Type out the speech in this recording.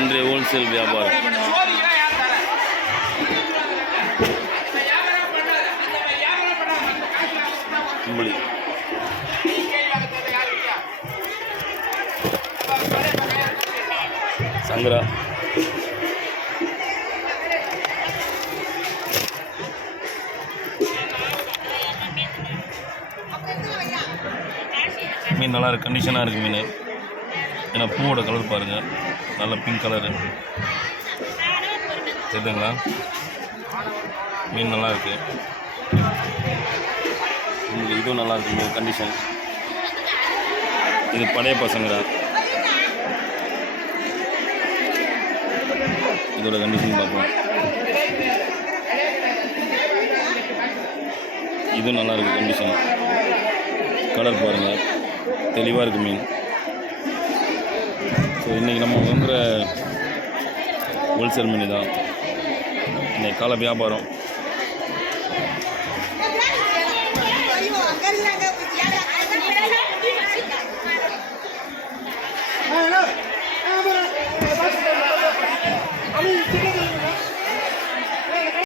இன்றைய ஹோல்சேல் வியாபாரம். கும்பளி சங்கரா மீன் நல்லா இருக்கு, கண்டிஷனாக இருக்குது மீன். ஏன்னா பூவோட கலர் பாருங்கள், நல்ல பிங்க் கலரு தெரியுதுங்களா? மீன் நல்லா இருக்குது. இதுவும் நல்லா இருக்குங்க கண்டிஷன். இது பழைய பசங்கடா, இதோட கண்டிஷன் பார்ப்போம். இதுவும் நல்லா இருக்குது கண்டிஷன். கலர் பாருங்கள், தெளிவாக இருக்குது மீன். ஸோ இன்றைக்கி நம்ம வாங்குகிற ஹோல்சேல் மீன் தான் இன்றைக்கி கால வியாபாரம். I